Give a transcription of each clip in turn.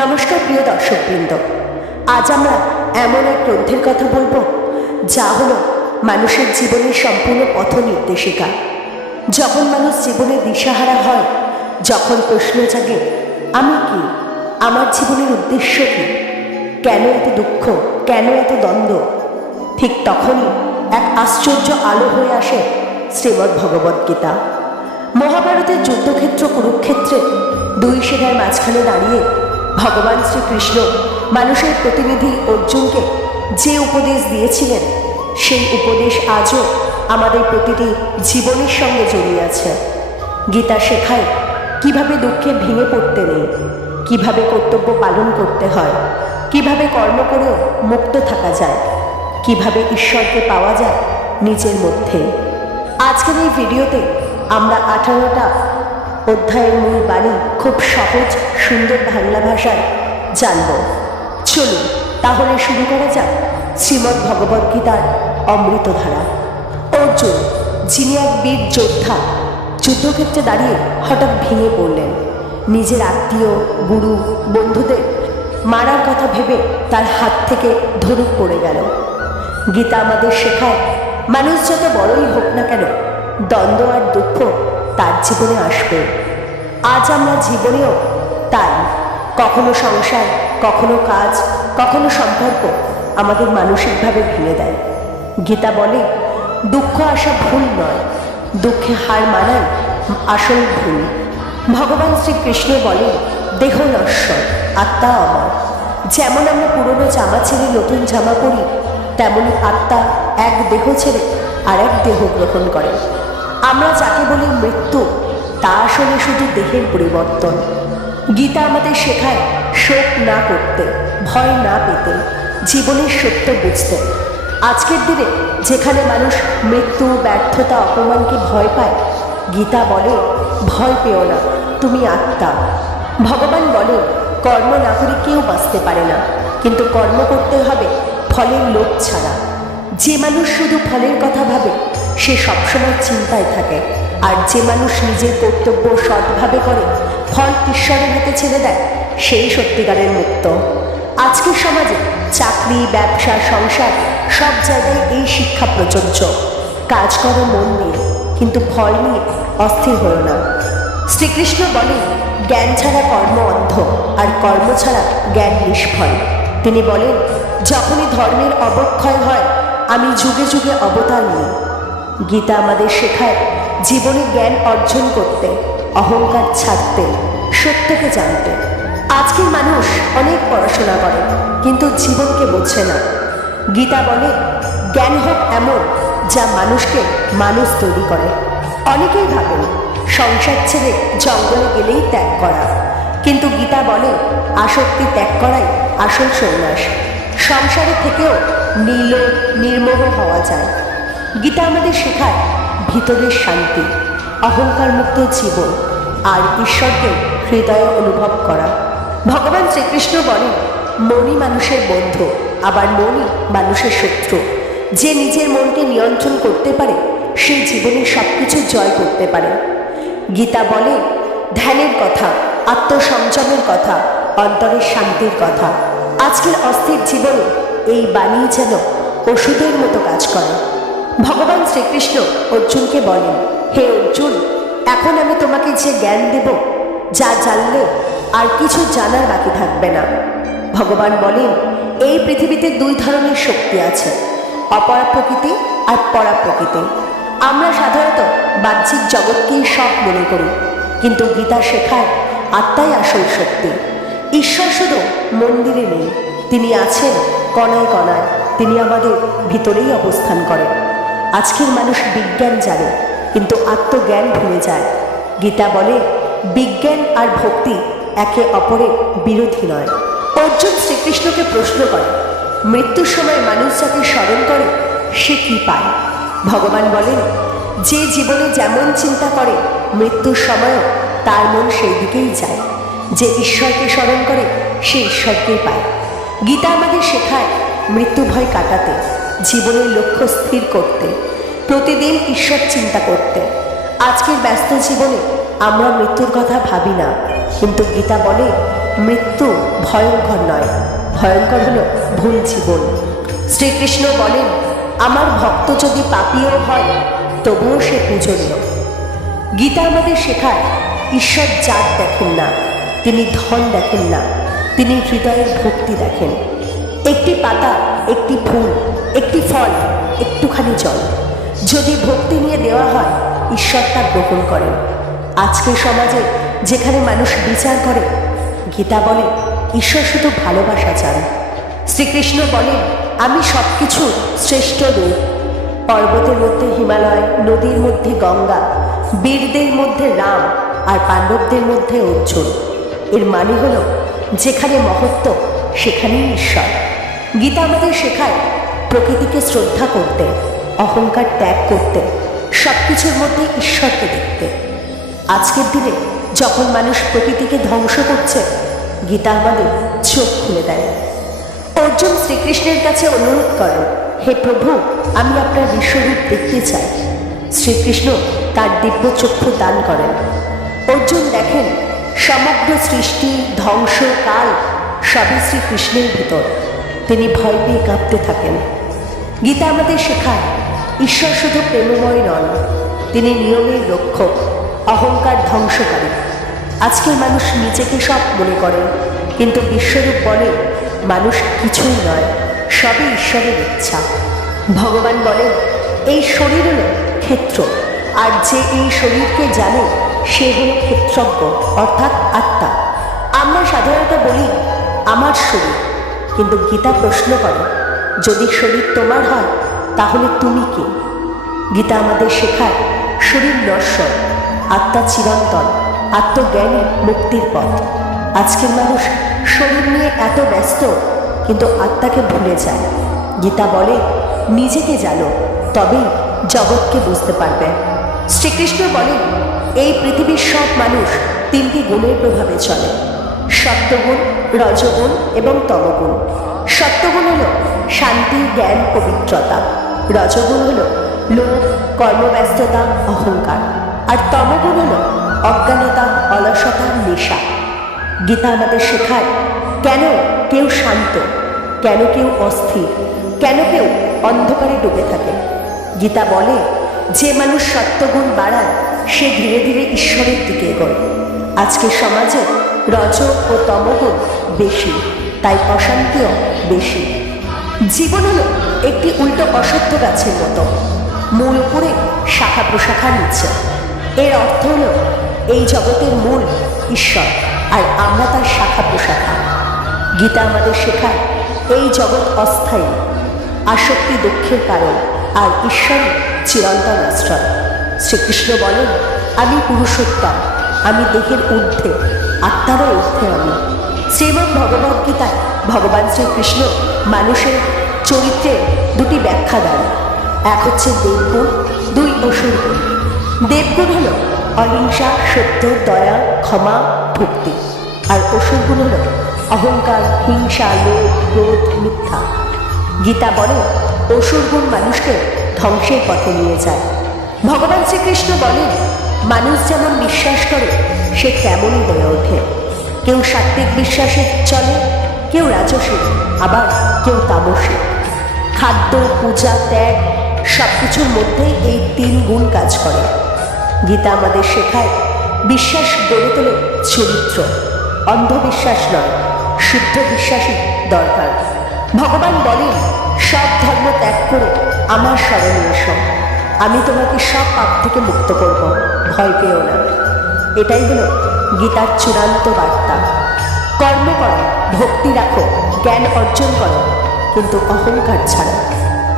নমস্কার প্রিয় দর্শকবৃন্দ, আজ আমরা এমন এক গ্রন্থের কথা বলবো যা হলো মানুষের জীবনের সম্পূর্ণ পথ নির্দেশিকা। যখন মানুষ জীবনে দিশাহারা হয়, যখন প্রশ্ন জাগে আমি কি, আমার জীবনের উদ্দেশ্য কি, কেন এত দুঃখ, কেন এত দ্বন্দ্ব, ঠিক তখনই এক আশ্চর্য আলো হয়ে আসে শ্রীমদ্ ভগবদ্গীতা। মহাভারতের যুদ্ধক্ষেত্র কুরুক্ষেত্রে দুই সেনার মাঝখানে দাঁড়িয়ে ভগবান শ্রীকৃষ্ণ মানুষের প্রতিনিধি অর্জুনকে যে উপদেশ দিয়েছিলেন, সেই উপদেশ আজও আমাদের প্রতিটি জীবনের সঙ্গে জড়িয়ে আছে। গীতা শেখায় কিভাবে দুঃখে ভেঙে পড়তে নেই, কিভাবে কর্তব্য পালন করতে হয়, কিভাবে কর্ম করেও মুক্ত থাকা যায়, কিভাবে ঈশ্বরকে পাওয়া যায় নিজের মধ্যে। আজকের এই ভিডিওতে আমরা 18টা অধ্যায়ের মূল বাণী খুব সহজ সুন্দর বাংলা ভাষায় জানব। চলুন তাহলে শুরু করা যাক শ্রীমদ্ ভগবদ্গীতার অমৃতধারা। অর্জুন, যিনি এক বীর যোদ্ধা, যুদ্ধক্ষেত্রে দাঁড়িয়ে হঠাৎ ভেঙে পড়লেন। নিজের আত্মীয়, গুরু, বন্ধুদের মারার কথা ভেবে তার হাত থেকে ধনুক পড়ে গেল। গীতা আমাদের শেখায় মানুষ যত বড়ই হোক না কেন, দ্বন্দ্ব আর দুঃখ তার জীবনে আসবে। আজ আমরা জীবনেও তাই, কখনো সংসার, কখনো কাজ, কখনো সম্পর্ক আমাদের মানসিকভাবে ভেঙে দেয়। গীতা বলে দুঃখ আসা ভুল নয়, দুঃখে হার মানাই আসল ভুল। ভগবান শ্রীকৃষ্ণ বলেন দেহ নশ্বর, আত্মা অমর। যেমন আমরা পুরনো জামা ছেড়ে নতুন জামা পরি, তেমনি আত্মা এক দেহ ছেড়ে আর এক দেহ গ্রহণ করে। আমরা যাকে বলি মৃত্যু, তা আসলে শুধু দেহের পরিবর্তন। গীতা আমাদের শেখায় শোক না করতে, ভয় না পেতে, জীবনের সত্য বুঝতে। আজকের দিনে যেখানে মানুষ মৃত্যু, ব্যর্থতা, অপমানকে ভয় পায়, গীতা বলে ভয় পেও না, তুমি আত্মা। ভগবান বলেন কর্ম না করে কেউ বাঁচতে পারে না, কিন্তু কর্ম করতে হবে ফলের লোভ ছাড়া। যে মানুষ শুধু ফলের কথা ভাবে সে সবসময় চিন্তায় থাকে, আর যে মানুষ নিজের কর্তব্য সৎভাবে করে, ফল ঈশ্বরের হাতে ছেড়ে দেয়, সেই সত্যিকারের মুক্ত। আজকের সমাজে চাকরি, ব্যবসা, সংসার সব জায়গায় এই শিক্ষা প্রযোজ্য। কাজ করো মন দিয়ে, কিন্তু ফল নিয়ে অস্থির হলো না। শ্রীকৃষ্ণ বলেন জ্ঞান ছাড়া কর্ম অন্ধ, আর কর্ম ছাড়া জ্ঞান নিষ্ফল। তিনি বলেন যখনই ধর্মের অবক্ষয় হয়, আমি যুগে যুগে অবতার নিই। গীতা আমাদের শেখায় জীবনে জ্ঞান অর্জন করতে, অহংকার ছাড়তে, সত্যকে জানতে। আজকের মানুষ অনেক পড়াশোনা করে কিন্তু জীবনকে বোঝে না। গীতা বলে জ্ঞান হোক এমন যা মানুষকে মানুষ তৈরি করে। অনেকেই ভাবেন সংসার ছেড়ে জঙ্গলে গেলেই ত্যাগ করা, কিন্তু গীতা বলে আসক্তি ত্যাগ করাই আসল সন্ন্যাস। সংসারে থেকেও নির্মোহ হওয়া যায়। গীতা আমাদের শেখায় ভিতরের শান্তি, অহংকার মুক্ত জীবন, আর ঈশ্বরকে হৃদয়ে অনুভব করা। ভগবান শ্রীকৃষ্ণ বলেন মনই মানুষের বন্ধু, আবার মনই মানুষের শত্রু। যে নিজের মনকে নিয়ন্ত্রণ করতে পারে, সে জীবনে সবকিছু জয় করতে পারে। গীতা বলে ধ্যানের কথা, আত্মসংযমের কথা, অন্তরের শান্তির কথা। আজকের অস্থির জীবনে এই বাণী যেন ওষুধের মতো কাজ করে। ভগবান শ্রীকৃষ্ণ অর্জুনকে বলেন হে অর্জুন, এখন আমি তোমাকে যে জ্ঞান দেব, যা জানলে আর কিছু জানার বাকি থাকবে না। ভগবান বলেন এই পৃথিবীতে দুই ধরনের শক্তি আছে, অপরা প্রকৃতি আর পরা প্রকৃতি। আমরা সাধারণত বাহ্যিক জগৎকেই সব মনে করি, কিন্তু গীতা শেখায় আত্মাই আসল শক্তি। ঈশ্বর শুধু মন্দিরে নেই, তিনি আছেন কণায় কণায়, তিনি আমাদের ভিতরেই অবস্থান করেন। আজকের মানুষ বিজ্ঞান জানে কিন্তু আত্মজ্ঞান ভুলে যায়। গীতা বলে বিজ্ঞান আর ভক্তি একে অপরের বিরোধী নয়। অর্জুন শ্রীকৃষ্ণকে প্রশ্ন করে মৃত্যুর সময় মানুষ যাকে স্মরণ করে সে কি পায়? ভগবান বলেন যে জীবনে যেমন চিন্তা করে, মৃত্যুর সময়ও তার মন সেই দিকেই যায়। যে ঈশ্বরকে স্মরণ করে সে ঈশ্বরকেই পায়। গীতা আমাদের শেখায় মৃত্যু ভয় কাটাতে, জীবনের লক্ষ্য স্থির করতে, প্রতিদিন ঈশ্বর চিন্তা করতে। আজকের ব্যস্ত জীবনে আমরা মৃত্যুর কথা ভাবি না, কিন্তু গীতা বলে মৃত্যু ভয়ঙ্কর নয়, ভয়ঙ্কর হলো ভুল জীবন। শ্রীকৃষ্ণ বলেন আমার ভক্ত যদি পাপীও হয় তবুও সে পূজনীয়। গীতা আমাদের শেখায় ঈশ্বর জাত দেখেন না, তিনি ধন দেখেন না, তিনি হৃদয়ের ভক্তি দেখেন। একটি পাতা, একটি ফুল, একটি ফল, একটুখানি জল যদি ভক্তি নিয়ে দেওয়া হয় ঈশ্বর তা গ্রহণ করেন। আজকের সমাজে যেখানে মানুষ বিচার করে, গীতা বলে ঈশ্বর শুধু ভালোবাসা চান। শ্রীকৃষ্ণ বলেন আমি সব কিছু শ্রেষ্ঠ রূপ। পর্বতের মধ্যে হিমালয়, নদীর মধ্যে গঙ্গা, বীরদের মধ্যে রাম আর পাণ্ডবদের মধ্যে অর্জুন। এর মানে হলো যেখানে মহত্ব সেখানেই ঈশ্বর। গীতা আমাদের শেখায় প্রকৃতিকে শ্রদ্ধা করতে, অহংকার ত্যাগ করতে, সব কিছুর মধ্যে ঈশ্বরকে দেখতে। আজকের দিনে যখন মানুষ প্রকৃতিকে ধ্বংস করছে, গীতা আমাদের চোখ খুলে দেয়। অর্জুন শ্রীকৃষ্ণের কাছে অনুরোধ করেন হে প্রভু, আমি আপনার বিশ্বরূপ দেখতে চাই। শ্রীকৃষ্ণ তার দিব্য চক্ষু দান করেন। অর্জুন দেখেন সমগ্র সৃষ্টি, ধ্বংস, কাল সবই শ্রীকৃষ্ণের ভিতর। তিনি ভয় পেয়ে কাঁপতে থাকেন। গীতা আমাদের শেখায় ঈশ্বর শুধু প্রেমময় নন, তিনি নিয়মের রক্ষক, অহংকার ধ্বংসকারী। আজকের মানুষ নিজেকে সব মনে করে, কিন্তু বিশ্বরূপ বলে মানুষ কিছুই নয়, সবই ঈশ্বরের ইচ্ছা। ভগবান বলেন এই শরীর হল ক্ষেত্র, আর যে এই শরীরকে জানে সে হল ক্ষেত্রজ্ঞ অর্থাৎ আত্মা। আমরা সাধারণত বলি আমার শরীর, কিন্তু গীতা প্রশ্ন করে যদি শরীর তোমার হয় তাহলে তুমি কে? গীতা আমাদের শেখায় শরীর নশ্বর, আত্মা চিরন্তন, আত্মজ্ঞানী মুক্তির পথ। আজকের মানুষ শরীর নিয়ে এত ব্যস্ত কিন্তু আত্মাকে ভুলে যায়। গীতা বলে নিজেকে জানো, তবেই জগৎকে বুঝতে পারবে। শ্রীকৃষ্ণ বলেন এই পৃথিবীর সব মানুষ তিনটি গুণের প্রভাবে চলে, সত্যগুণ, রজগুণ এবং তমগুণ। সত্যগুণ হল শান্তি, জ্ঞান, পবিত্রতা। রজগুণ হল লোভ, কর্মব্যস্ততা, অহংকার। আর তমগুণ হল অজ্ঞানতা, অলসতা, নেশা। গীতা আমাদের শেখায় কেন কেউ শান্ত, কেন কেউ অস্থির, কেন কেউ অন্ধকারে ডুবে থাকে। গীতা বলে যে মানুষ সত্যগুণ বাড়ায় সে ধীরে ধীরে ঈশ্বরের দিকে এগোয়। আজকের সমাজে রজ ও তমগুণ বেশি, তাই অশান্তিও বেশি। জীবন হলো একটি উল্টো অসত্য গাছের মতো, মূল উপরে, শাখা প্রশাখা নিচে। এর অর্থ হলো এই জগতের মূল ঈশ্বর, আর আমরা তার শাখা প্রশাখা। গীতা আমাদের শেখায় এই জগৎ অস্থায়ী, আসক্তি দুঃখের কারণ, আর ঈশ্বরই চিরন্তন আশ্রয়। শ্রীকৃষ্ণ বলেন আমি পুরুষোত্তম, আমি দেহের ঊর্ধ্বে, আত্মারও ঊর্ধ্বে আমি। শ্রীমদ্ ভগবদ্ গীতায় ভগবান শ্রীকৃষ্ণ মানুষের চরিত্রের দুটি ব্যাখ্যা দেন। এক হচ্ছে দেবগুণ, দুই অসুরগুণ। দেবগুণ হল অহিংসা, সত্য, দয়া, ক্ষমা, ভক্তি। আর অসুরগুণ হল অহংকার, হিংসা, লোভ, ক্রোধ, মিথ্যা। গীতা বলে অসুরগুণ মানুষকে ধ্বংসের পথে নিয়ে যায়। ভগবান শ্রীকৃষ্ণ বলেন মানুষ যেমন বিশ্বাস করে সে তেমনই হয়ে ওঠে। কেউ সাত্ত্বিক বিশ্বাসে চলে, কেউ রাজসিক, আবার কেউ তামসিক। খাদ্য, পূজা, ত্যাগ সব কিছুর মধ্যেই এই তিন গুণ কাজ করে। গীতা আমাদের শেখায় বিশ্বাস গড়ে তোলে চরিত্র, অন্ধবিশ্বাস নয়, শুদ্ধ বিশ্বাসই দরকার। ভগবান বলেন সব ধর্ম ত্যাগ করে আমার শরণে এসো, আমি তোমাকে সব পাপ থেকে মুক্ত করব, ভয় পেও না। এটাই হলো গীতার চূড়ান্ত বার্তা। কর্ম করো, ভক্তি রাখো, জ্ঞান অর্জন করো, কিন্তু অহংকার ছাড়া।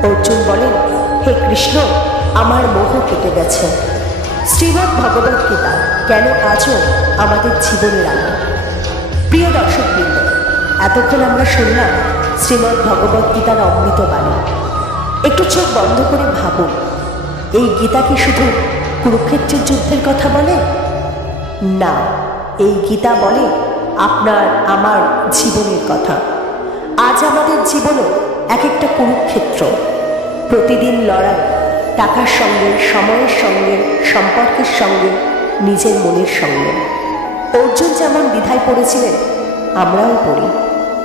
অর্জুন বলেন হে কৃষ্ণ, আমার মোহ কেটে গেছে। শ্রীমদ্ ভগবদ্ গীতা কেন আজও আমাদের জীবনের আলো। প্রিয় দর্শকবৃন্দ, এতক্ষণ আমরা শুনলাম শ্রীমদ্ ভগবদ্ গীতার অমৃত বাণী। একটু চোখ বন্ধ করে ভাবুন, এই গীতা কি শুধু কুরুক্ষেত্রের যুদ্ধের কথা বলে? না, এই গীতা বলে আপনার আমার জীবনের কথা। আজ আমাদের জীবনে এক একটা কুরুক্ষেত্র, প্রতিদিন লড়াই, টাকার সঙ্গে, সময়ের সঙ্গে, সম্পর্কের সঙ্গে, নিজের মনের সঙ্গে। অর্জুন যেমন দ্বিধায় পড়েছিলেন, আমরাও পড়ি।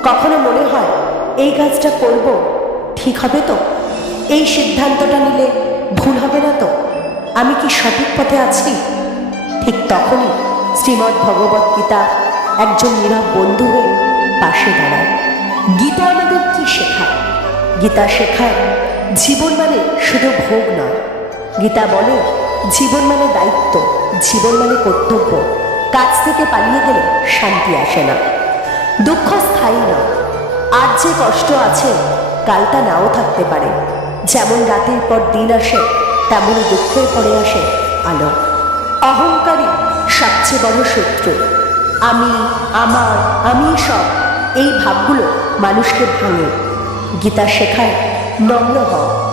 কখনো মনে হয় এই কাজটা করব, ঠিক হবে তো? এই সিদ্ধান্তটা নিলে ভুল হবে না তো? আমি কি সঠিক পথে আছি? ঠিক তখনই শ্রীমদ্ ভগবত গীতা একজন নীরব বন্ধু হয়ে পাশে দাঁড়ায়। গীতা আমাদের কি শেখায়? গীতা শেখায় জীবন মানে শুধু ভোগ নয়। গীতা বলে জীবন মানে দায়িত্ব, জীবন মানে কর্তব্য। কাজ থেকে পালিয়ে গেলে শান্তি আসে না। দুঃখ স্থায়ী নয়। আজ যে কষ্ট আছে কাল তা নাও থাকতে পারে। যেমন রাতের পর দিন আসে, তেমনই দুঃখের পরে আসে আলো। অহংকারী সবচেয়ে বড় শত্রু। আমি, আমার, আমি সব, এই ভাবগুলো মানুষকে ভাঙে। গীতা শেখায় নম্র হও,